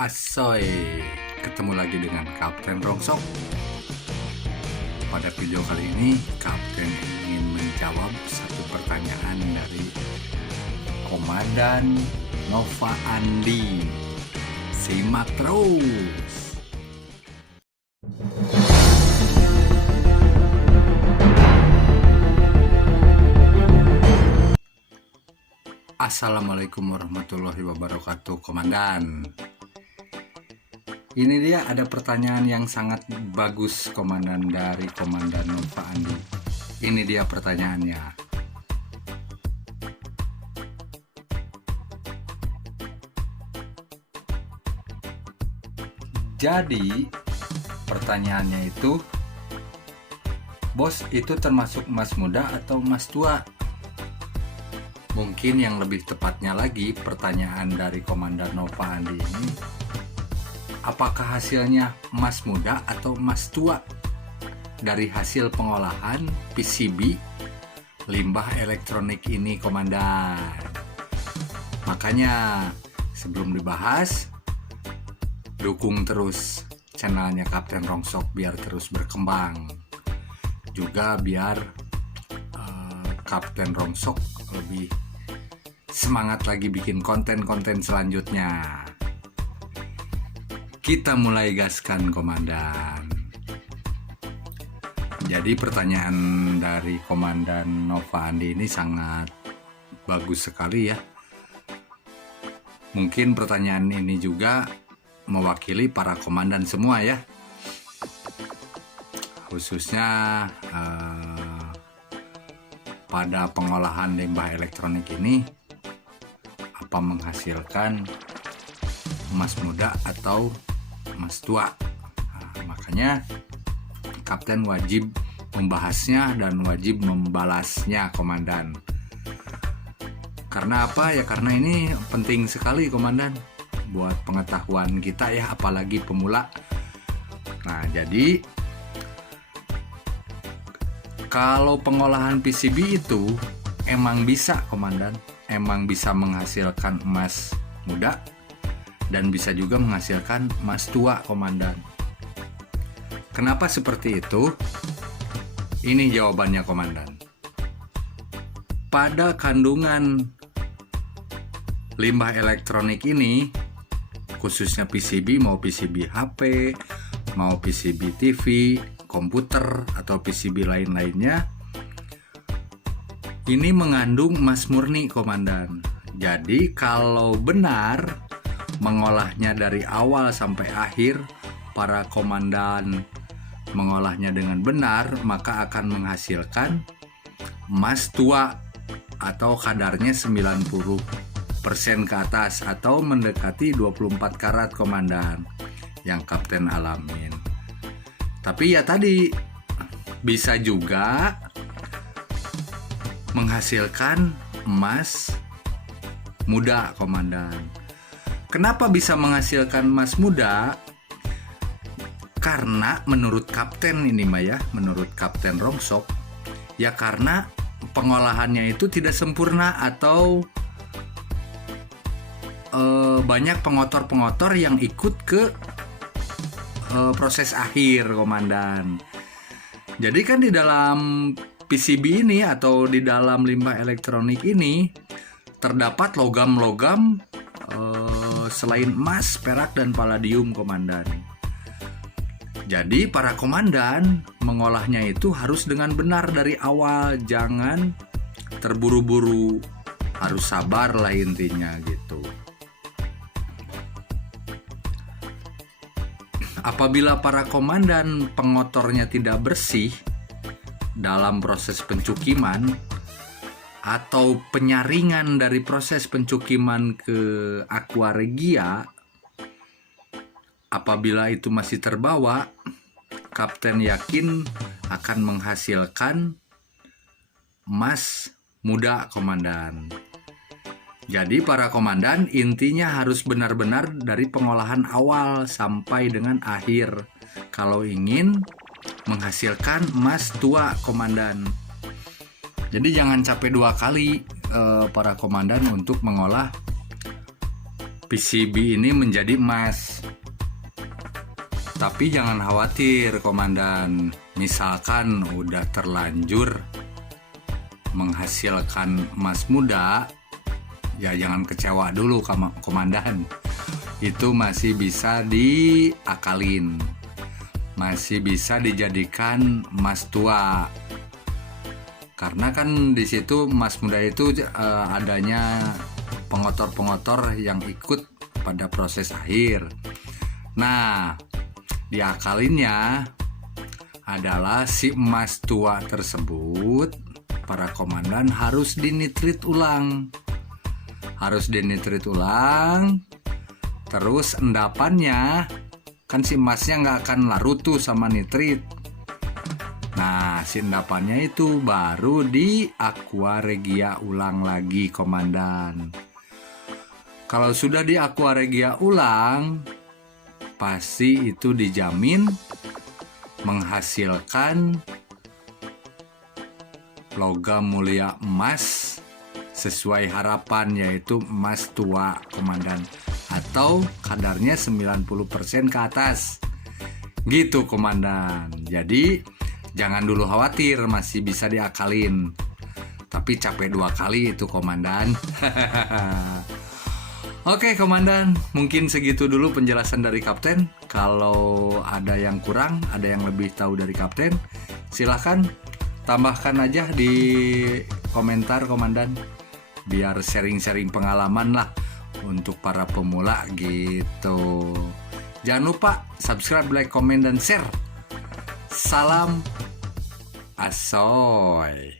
Asoy, ketemu lagi dengan Kapten Rongsok. Pada video kali ini, Kapten ingin menjawab satu pertanyaan dari Komandan Nova Andi. Simak terus. Assalamualaikum warahmatullahi wabarakatuh, Komandan. Ini dia ada pertanyaan yang sangat bagus, Komandan, dari Komandan Nova Andi. Ini dia pertanyaannya. Jadi, pertanyaannya itu, bos itu termasuk mas muda atau mas tua? Mungkin yang lebih tepatnya lagi, pertanyaan dari Komandan Nova Andi ini, apakah hasilnya emas muda atau emas tua dari hasil pengolahan PCB limbah elektronik ini, Komandan? Makanya sebelum dibahas, dukung terus channelnya Kapten Rongsok biar terus berkembang. Juga biar Kapten Rongsok lebih semangat lagi bikin konten-konten selanjutnya. Kita mulai gaskan, Komandan. Jadi pertanyaan dari Komandan Nova Andi ini sangat bagus sekali ya. Mungkin pertanyaan ini juga mewakili para komandan semua ya. Khususnya pada pengolahan limbah elektronik ini, apa menghasilkan emas muda atau emas tua. Makanya Kapten wajib membahasnya dan wajib membalasnya, Komandan. Karena apa ya? Karena ini penting sekali, Komandan, buat pengetahuan kita ya, apalagi pemula. Nah, jadi kalau pengolahan PCB itu emang bisa, Komandan, emang bisa menghasilkan emas muda dan bisa juga menghasilkan emas tua, Komandan. Kenapa seperti itu? Ini jawabannya, Komandan. Pada kandungan limbah elektronik ini, khususnya PCB, mau PCB HP, mau PCB TV, komputer, atau PCB lain-lainnya, ini mengandung emas murni, Komandan. Jadi kalau benar mengolahnya dari awal sampai akhir, para komandan mengolahnya dengan benar, maka akan menghasilkan emas tua atau kadarnya 90% ke atas atau mendekati 24 karat, Komandan, yang Kapten alamin. Tapi ya tadi, bisa juga menghasilkan emas muda, Komandan. Kenapa bisa menghasilkan emas muda? Karena menurut Kapten ini mah ya, menurut Kapten Rongsok, ya karena pengolahannya itu tidak sempurna atau banyak pengotor-pengotor yang ikut ke proses akhir, Komandan. Jadi kan di dalam PCB ini atau di dalam limbah elektronik ini terdapat logam-logam selain emas, perak, dan palladium, Komandan. Jadi para komandan mengolahnya itu harus dengan benar dari awal, jangan terburu-buru, harus sabar lah intinya gitu. Apabila para komandan pengotornya tidak bersih dalam proses pencukiman atau penyaringan dari proses pencukiman ke aqua regia, apabila itu masih terbawa, Kapten yakin akan menghasilkan emas muda, Komandan. Jadi para komandan intinya harus benar-benar dari pengolahan awal sampai dengan akhir kalau ingin menghasilkan emas tua, Komandan. Jadi jangan capek dua kali para komandan untuk mengolah PCB ini menjadi emas. Tapi jangan khawatir komandan, misalkan udah terlanjur menghasilkan emas muda, ya jangan kecewa dulu komandan. Itu masih bisa diakalin, masih bisa dijadikan emas tua. Karena kan di situ emas muda itu adanya pengotor-pengotor yang ikut pada proses akhir. Nah, diakalinnya adalah si emas tua tersebut, para komandan harus dinitrit ulang. Terus endapannya, kan si emasnya nggak akan larut tuh sama nitrit. Nah, si endapannya itu baru di aqua regia ulang lagi komandan. Kalau sudah di aqua regia ulang, pasti itu dijamin menghasilkan logam mulia emas sesuai harapan, yaitu emas tua komandan, atau kadarnya 90% ke atas gitu komandan. Jadi jangan dulu khawatir, masih bisa diakalin, tapi capek 2 kali itu komandan. Oke komandan, mungkin segitu dulu penjelasan dari kapten. Kalau ada yang kurang, ada yang lebih tahu dari kapten, silahkan tambahkan aja di komentar komandan, biar sharing-sharing pengalaman lah untuk para pemula gitu. Jangan lupa subscribe, like, komen, dan share. Salam asoy.